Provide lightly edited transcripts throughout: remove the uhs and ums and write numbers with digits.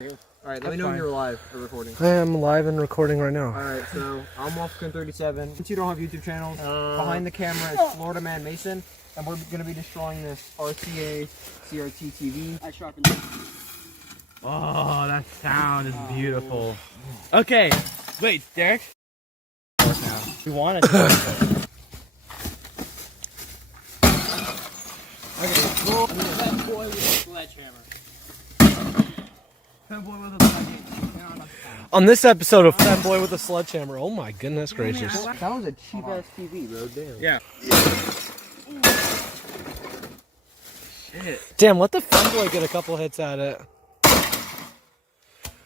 Alright, let me know when you're live or recording. I am live and recording right now. Alright, so I'm Wolfkin37. Since you don't have YouTube channels, behind the camera is Florida Man Mason, and we're going to be destroying this RCA CRT TV. I sharpened it. Oh, that sound is beautiful. Okay, wait, Derek. We want to. Okay, well, Fat boy with a sledgehammer. Fat boy with a sledgehammer. On this episode of Fat Boy with a Sledgehammer, oh my goodness gracious. that was a cheap ass TV, bro. Damn. Yeah. Shit. Damn, let the Fat Boy get a couple hits at it.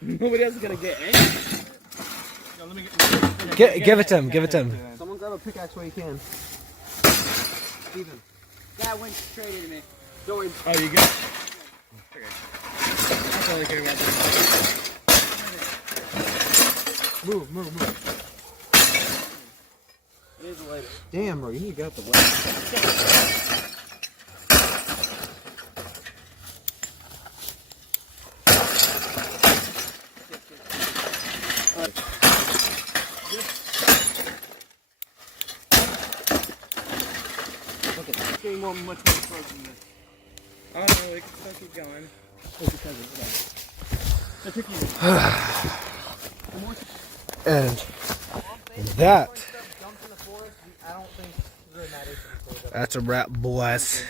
Nobody else is gonna get anything. No, let me Give it to him, give it to him. Someone grab a pickaxe while you can. Steven. That went straight into me. Don't worry. Oh, you good? Okay. That's all I care about this. Move. It is a lighter. Damn, bro, you need to get out the way. Getting much more close than this. Oh no, we can still keep going. And that, that's a wrap, bless.